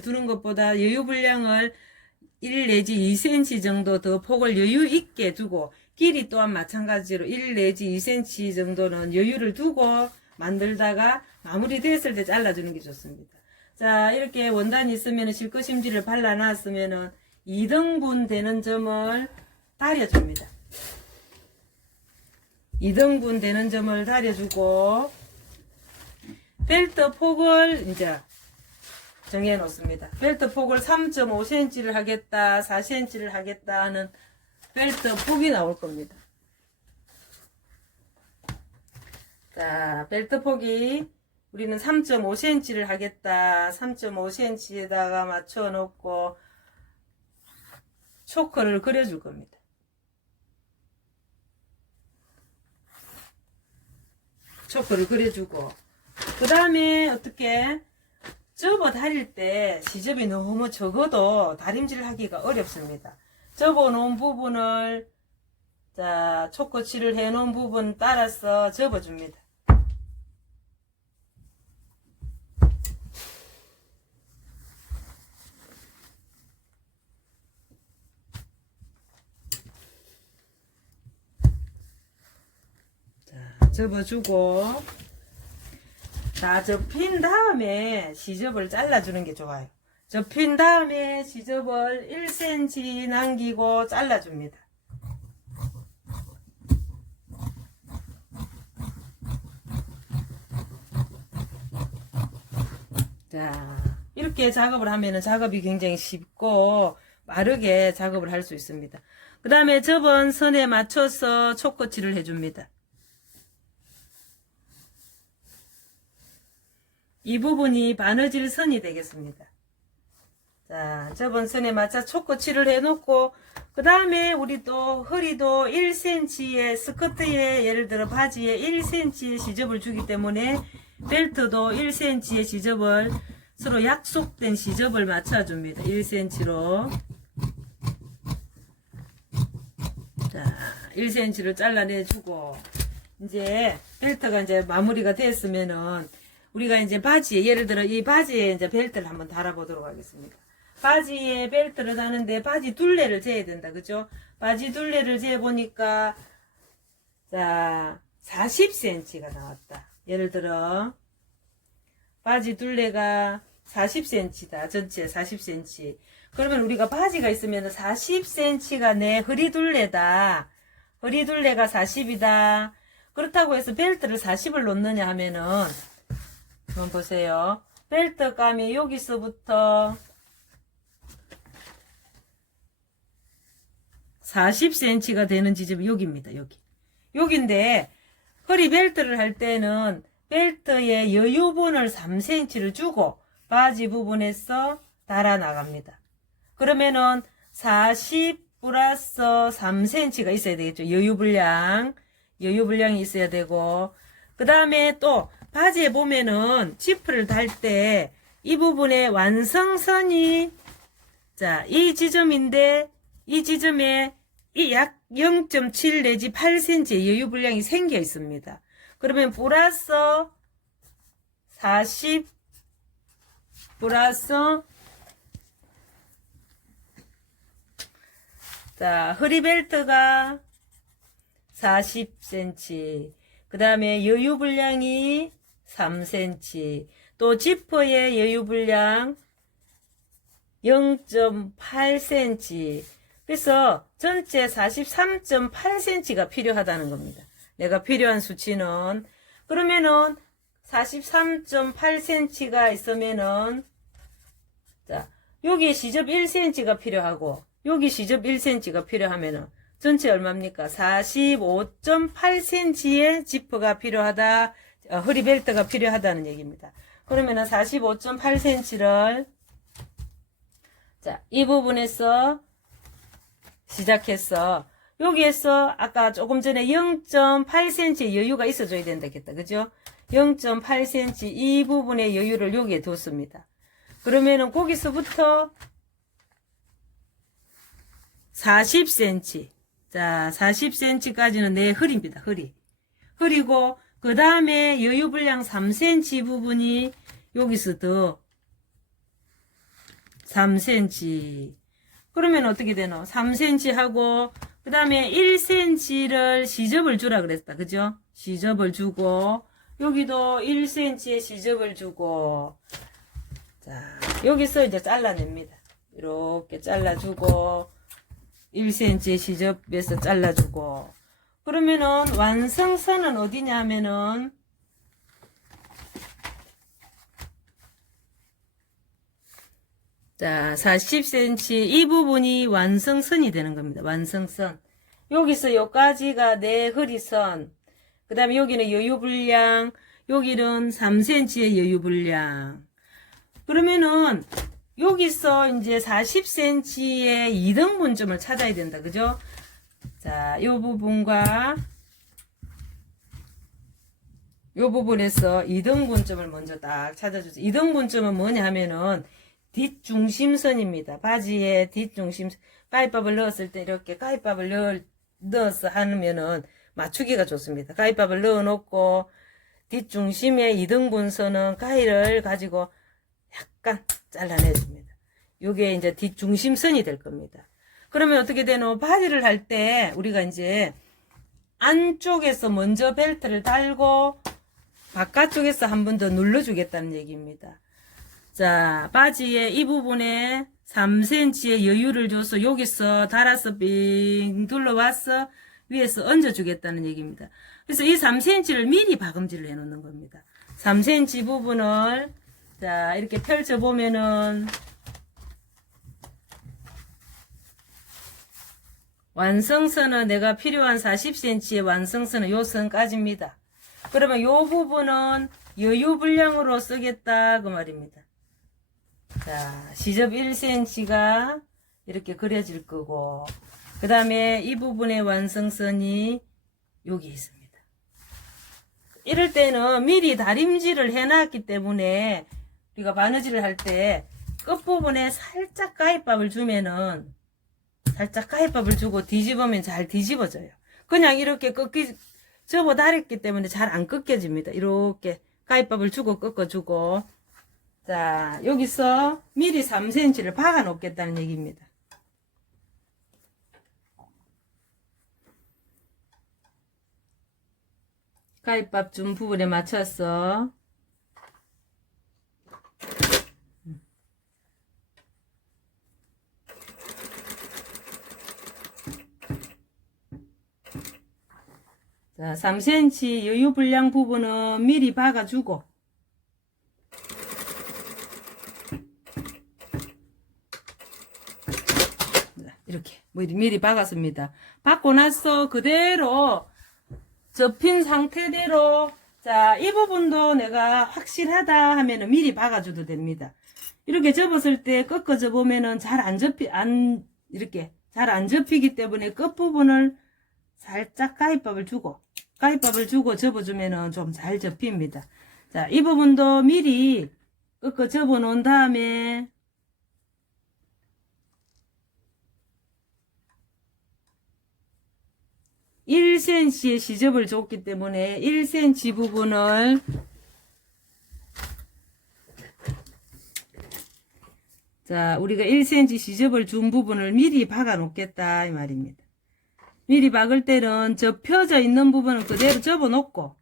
두는 것보다 여유 분량을 1 내지 2cm 정도 더 폭을 여유 있게 두고 길이 또한 마찬가지로 1 내지 2cm 정도는 여유를 두고 만들다가 마무리됐을 때 잘라주는 게 좋습니다. 자 이렇게 원단이 있으면 실크심지를 발라놨으면 2등분 되는 점을 다려줍니다. 2등분 되는 점을 다려주고 벨트 폭을 이제 정해 놓습니다. 벨트 폭을 3.5cm를 하겠다, 4cm를 하겠다 하는 벨트 폭이 나올 겁니다. 자, 벨트 폭이 우리는 3.5cm를 하겠다. 3.5cm에다가 맞춰 놓고 초크를 그려 줄 겁니다. 초크를 그려주고 그 다음에 어떻게 접어 다릴 때 시접이 너무 적어도 다림질 하기가 어렵습니다. 접어 놓은 부분을 자 초코칠을 해 놓은 부분 따라서 접어 줍니다. 자 접어주고 자, 접힌 다음에 시접을 잘라주는 게 좋아요. 접힌 다음에 시접을 1cm 남기고 잘라줍니다. 자, 이렇게 작업을 하면 작업이 굉장히 쉽고 빠르게 작업을 할 수 있습니다. 그 다음에 접은 선에 맞춰서 촉거칠을 해줍니다. 이 부분이 바느질 선이 되겠습니다. 자, 저번 선에 맞춰 초코칠을 해놓고, 그 다음에 우리 또 허리도 1cm의 스커트에, 예를 들어 바지에 1cm의 시접을 주기 때문에 벨트도 1cm의 시접을 서로 약속된 시접을 맞춰줍니다. 1cm로. 자, 1cm를 잘라내주고, 이제 벨트가 이제 마무리가 됐으면은 우리가 이제 바지에 예를 들어 이 바지에 이제 벨트를 한번 달아보도록 하겠습니다. 바지에 벨트를 다는데 바지 둘레를 재야 된다, 그죠? 바지 둘레를 재 보니까 자 40cm가 나왔다. 예를 들어 바지 둘레가 40cm다. 전체 40cm. 그러면 우리가 바지가 있으면 40cm가 내 허리 둘레다. 허리 둘레가 40이다. 그렇다고 해서 벨트를 40을 놓느냐 하면은 한번 보세요. 벨트 감이 여기서부터 40cm가 되는 지점이 여기입니다. 여기. 여기인데 허리 벨트를 할 때는 벨트의 여유분을 3cm를 주고 바지 부분에서 달아 나갑니다. 그러면은 40 플러스 3cm가 있어야 되겠죠. 여유 분량. 여유 분량이 있어야 되고 그 다음에 또 바지에 보면은 지프를 달 때 이 부분에 완성선이 자, 이 지점인데 이 지점에 이 약 0.7 내지 8cm의 여유 분량이 생겨 있습니다. 그러면 플러스 40 플러스 자, 허리벨트가 40cm 그 다음에 여유 분량이 3cm, 또 지퍼의 여유 분량 0.8cm. 그래서 전체 43.8cm가 필요하다는 겁니다. 내가 필요한 수치는 그러면은 43.8cm가 있으면은 자 여기 시접 1cm가 필요하고 여기 시접 1cm가 필요하면은 전체 얼마입니까? 45.8cm의 지퍼가 필요하다. 어, 허리 벨트가 필요하다는 얘기입니다. 그러면은 45.8cm를 자, 이 부분에서 시작해서 여기에서 아까 조금 전에 0.8cm의 여유가 있어줘야 된다겠다. 그죠? 0.8cm 이 부분의 여유를 여기에 뒀습니다. 그러면은 거기서부터 40cm 자, 40cm까지는 내 허리입니다. 허리. 허리고 그 다음에 여유 분량 3cm 부분이 여기서 더 3cm. 그러면 어떻게 되노? 3cm 하고, 그 다음에 1cm를 시접을 주라 그랬다. 그죠? 시접을 주고, 여기도 1cm의 시접을 주고, 자, 여기서 이제 잘라냅니다. 이렇게 잘라주고, 1cm의 시접에서 잘라주고, 그러면은 완성선은 어디냐 하면은, 자, 40cm 이 부분이 완성선이 되는 겁니다. 완성선. 여기서 여기까지가 내 허리선. 그 다음에 여기는 여유분량. 여기는 3cm의 여유분량. 그러면은 여기서 이제 40cm의 이등분점을 찾아야 된다. 그죠? 자, 이 부분과 이 부분에서 이등분점을 먼저 딱 찾아주세요. 이등분점은 뭐냐 하면은 뒷중심선입니다. 바지에 뒷중심, 가위밥을 넣었을 때 이렇게 가위밥을 넣, 넣어서 하면은 맞추기가 좋습니다. 가위밥을 넣어 놓고 뒷중심의 이등분선은 가위를 가지고 약간 잘라내줍니다. 요게 이제 뒷중심선이 될 겁니다. 그러면 어떻게 되노? 바지를 할 때 우리가 이제 안쪽에서 먼저 벨트를 달고 바깥쪽에서 한 번 더 눌러주겠다는 얘기입니다. 자, 바지의 이 부분에 3cm의 여유를 줘서 여기서 달아서 빙 둘러와서 위에서 얹어주겠다는 얘기입니다. 그래서 이 3cm를 미리 박음질을 해놓는 겁니다. 3cm 부분을 자 이렇게 펼쳐보면은 완성선은 내가 필요한 40cm의 완성선은 요 선까지입니다. 그러면 요 부분은 여유 분량으로 쓰겠다 그 말입니다. 자, 시접 1cm가 이렇게 그려질 거고, 그 다음에 이 부분의 완성선이 여기 있습니다. 이럴 때는 미리 다림질을 해놨기 때문에 우리가 바느질을 할 때 끝부분에 살짝 가위밥을 주면은 살짝 가위밥을 주고 뒤집으면 잘 뒤집어져요. 그냥 이렇게 꺾기, 접어 달았기 때문에 잘 안 꺾여집니다. 이렇게 가위밥을 주고 꺾어주고 자, 여기서 미리 3cm를 박아 놓겠다는 얘기입니다. 가위밥 준 부분에 맞춰서 자, 3cm 여유 분량 부분은 미리 박아주고 이렇게 미리, 박았습니다. 박고 나서 그대로 접힌 상태대로 자, 이 부분도 내가 확실하다 하면은 미리 박아줘도 됩니다. 이렇게 접었을 때 꺾어져 보면은 잘 안 접히, 안, 이렇게 잘 안 접히기 때문에 끝부분을 살짝 가위밥을 주고, 가위밥을 주고 접어주면은 좀 잘 접힙니다. 자, 이 부분도 미리 꺾어 접어 놓은 다음에 1cm의 시접을 줬기 때문에 1cm 부분을 자 우리가 1cm 시접을 준 부분을 미리 박아 놓겠다 이 말입니다. 미리 박을 때는 접혀져 있는 부분을 그대로 접어 놓고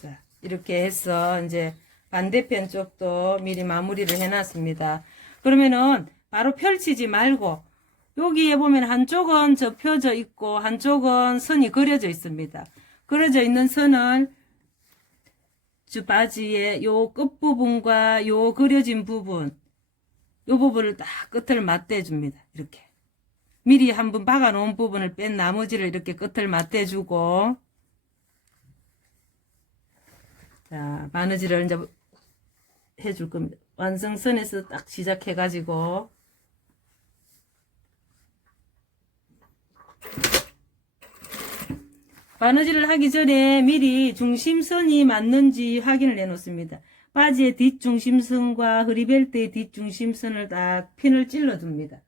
자 이렇게 해서 이제 반대편 쪽도 미리 마무리를 해 놨습니다. 그러면은 바로 펼치지 말고 여기에 보면 한쪽은 접혀져 있고 한쪽은 선이 그려져 있습니다. 그려져 있는 선을 주 바지의 요 끝부분과 요 그려진 부분 요 부분을 딱 끝을 맞대줍니다. 이렇게 미리 한번 박아 놓은 부분을 뺀 나머지를 이렇게 끝을 맞대주고 자 바느질을 이제 해줄 겁니다. 완성선에서 딱 시작해 가지고 바느질을 하기 전에 미리 중심선이 맞는지 확인을 해 놓습니다. 바지의 뒷중심선과 허리벨트의 뒷중심선을 딱 핀을 찔러 줍니다.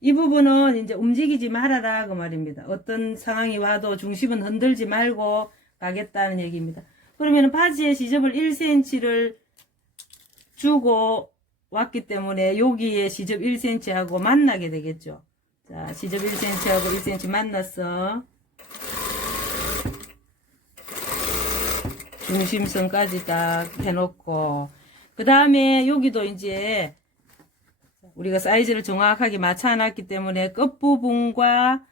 이 부분은 이제 움직이지 말아라 그 말입니다. 어떤 상황이 와도 중심은 흔들지 말고 가겠다는 얘기입니다. 그러면 바지의 시접을 1cm를 주고 왔기 때문에 여기에 시접 1cm하고 만나게 되겠죠. 자, 시접 1cm하고 1cm 만났어. 중심선까지 딱 해놓고 그 다음에 여기도 이제 우리가 사이즈를 정확하게 맞춰놨기 때문에 끝부분과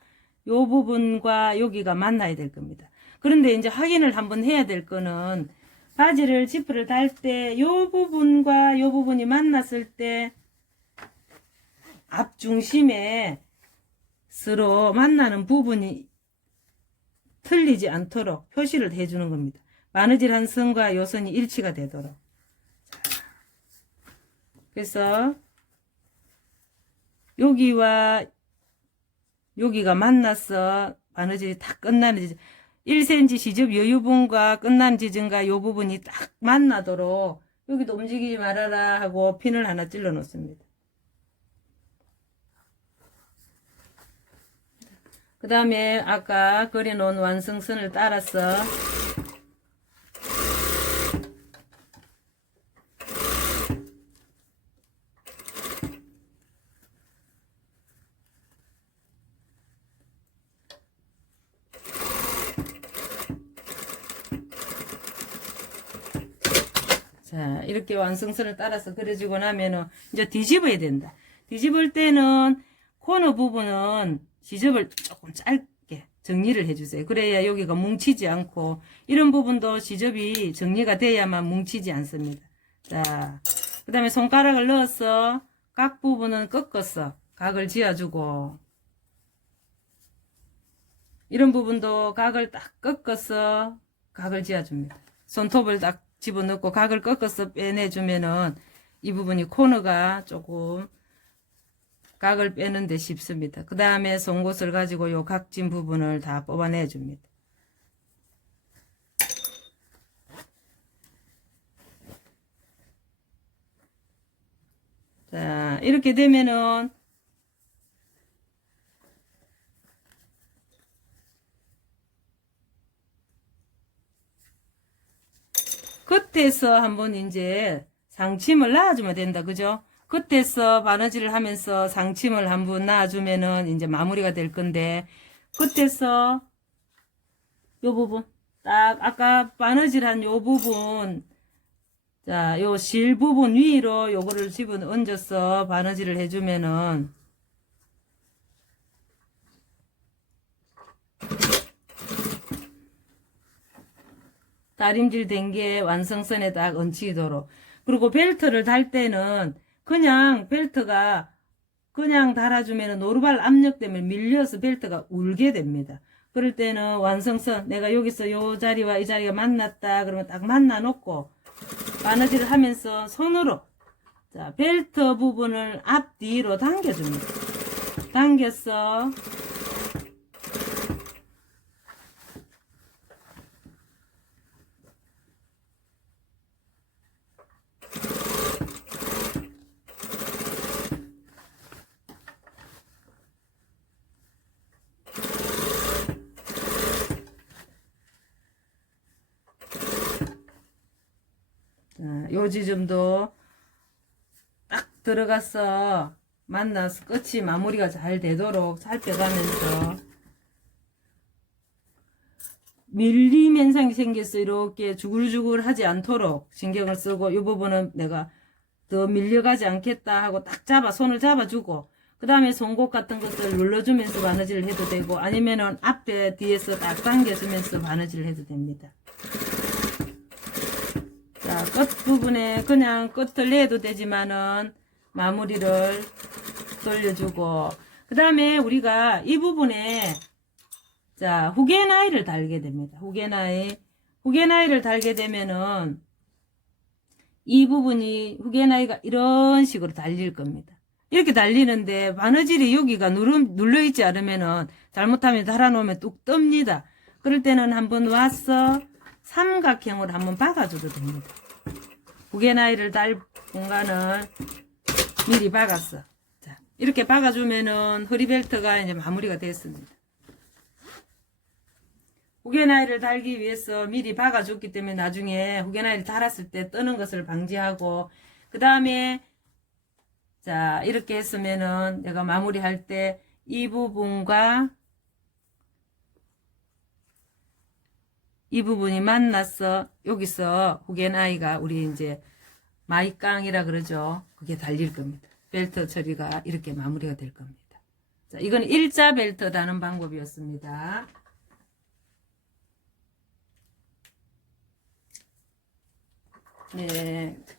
요 부분과 여기가 만나야 될 겁니다. 그런데 이제 확인을 한번 해야 될 거는 바지를 지프를 달 때 요 부분과 요 부분이 만났을 때 앞중심에 서로 만나는 부분이 틀리지 않도록 표시를 해주는 겁니다. 바느질한 선과 요 선이 일치가 되도록. 자, 그래서 여기와 여기가 만나서 바느질이 다 끝나는 지점 1cm 시접 여유분과 끝난 지점과 요 부분이 딱 만나도록 여기도 움직이지 말아라 하고 핀을 하나 찔러 놓습니다. 그 다음에 아까 그려놓은 완성선을 따라서 자, 이렇게 완성선을 따라서 그려주고 나면은 이제 뒤집어야 된다. 뒤집을 때는 코너 부분은 지접을 조금 짧게 정리를 해주세요. 그래야 여기가 뭉치지 않고 이런 부분도 지접이 정리가 돼야만 뭉치지 않습니다. 자, 그 다음에 손가락을 넣어서 각 부분은 꺾어서 각을 지어주고 이런 부분도 각을 딱 꺾어서 각을 지어줍니다. 손톱을 딱 집어넣고 각을 꺾어서 빼내주면은 이 부분이 코너가 조금 각을 빼는 데 쉽습니다. 그 다음에 송곳을 가지고 요 각진 부분을 다 뽑아내 줍니다. 자, 이렇게 되면은 끝에서 한번 이제 상침을 놔주면 된다. 그죠? 끝에서 바느질을 하면서 상침을 한번 놔주면은 이제 마무리가 될 건데, 끝에서 요 부분, 딱 아까 바느질한 요 부분, 자, 요 실 부분 위로 요거를 집어 얹어서 바느질을 해주면은, 다림질 된 게 완성선에 딱 얹히도록. 그리고 벨트를 달 때는 그냥 벨트가 그냥 달아주면 노루발 압력 때문에 밀려서 벨트가 울게 됩니다. 그럴 때는 완성선, 내가 여기서 요 자리와 이 자리가 만났다. 그러면 딱 만나 놓고 바느질을 하면서 손으로 자, 벨트 부분을 앞뒤로 당겨줍니다. 당겨서 자, 요 지점도 딱 들어가서 만나서 끝이 마무리가 잘 되도록 살펴가면서 밀림 현상이 생겨서 이렇게 주글주글 하지 않도록 신경을 쓰고 이 부분은 내가 더 밀려가지 않겠다 하고 딱 잡아 손을 잡아주고 그 다음에 송곳 같은 것을 눌러주면서 바느질을 해도 되고 아니면은 앞에 뒤에서 딱 당겨주면서 바느질을 해도 됩니다. 자, 끝 부분에 그냥 끝을 내도 되지만은 마무리를 돌려주고 그 다음에 우리가 이 부분에 자 후게나이를 달게 됩니다. 후게나이 후게나이를 달게 되면은 이 부분이 후게나이가 이런 식으로 달릴 겁니다. 이렇게 달리는데 바느질이 여기가 눌러, 눌러 있지 않으면은 잘못하면 달아놓으면 뚝 뜹니다. 그럴 때는 한번 와서 삼각형으로 한번 박아줘도 됩니다. 무게나이를 달 공간을 미리 박았어. 자, 이렇게 박아주면은 허리벨트가 이제 마무리가 됐습니다. 후게나이를 달기 위해서 미리 박아줬기 때문에 나중에 후게나이를 달았을 때 뜨는 것을 방지하고 그 다음에 자 이렇게 했으면은 내가 마무리할 때 이 부분과 이 부분이 만나서 여기서 후겐아이가 우리 이제 마이깡이라 그러죠. 그게 달릴 겁니다. 벨트 처리가 이렇게 마무리가 될 겁니다. 자, 이건 일자 벨트 다는 방법이었습니다. 네.